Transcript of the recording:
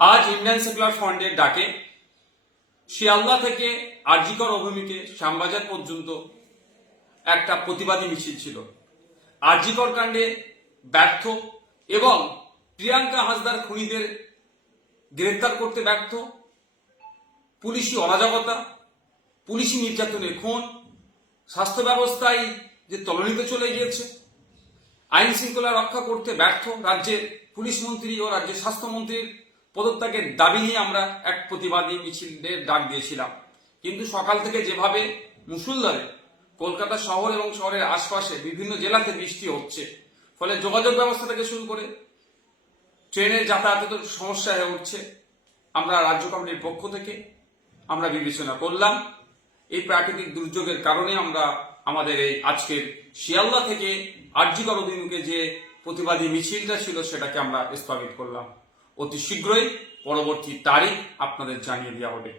আজ Indian secular ফ্রন্টের ডাকে শিয়ালদা থেকে আরজিকর অভিমুখে শ্যামবাজার পর্যন্ত একটা প্রতিবাদী মিছিল ছিল। আরজিকর কাণ্ডে ব্যর্থ এবং প্রিয়াঙ্কা হাসদার খুনিদের গ্রেফতার করতে ব্যর্থ, পুলিশি অরাজকতা, পুলিশি নির্যাতনের খুন, স্বাস্থ্য ব্যবস্থায় যে তলানিতে চলে গিয়েছে, আইন শৃঙ্খলা রক্ষা করতে ব্যর্থ রাজ্যের পুলিশ মন্ত্রী ও রাজ্যের স্বাস্থ্যমন্ত্রীর পদত্যাগের দাবি নিয়ে আমরা এক প্রতিবাদী মিছিলের ডাক দিয়েছিলাম। কিন্তু সকাল থেকে যেভাবে মুষলধারে কলকাতা শহর এবং শহরের আশপাশে বিভিন্ন জেলাতে বৃষ্টি হচ্ছে, ফলে যোগাযোগ ব্যবস্থা থেকে শুরু করে ট্রেনের যাতায়াতের সমস্যা হয়ে উঠছে, আমরা রাজ্য কমিটির পক্ষ থেকে আমরা বিবেচনা করলাম এই প্রাকৃতিক দুর্যোগের কারণে আমরা আমাদের এই আজকের শিয়ালদা থেকে আরজিকর অভিমুখে যে প্রতিবাদী মিছিলটা ছিল সেটাকে আমরা স্থগিত করলাম। অতি শীঘ্রই পরবর্তী তারিখ আপনাদের জানিয়ে দেওয়া হবে।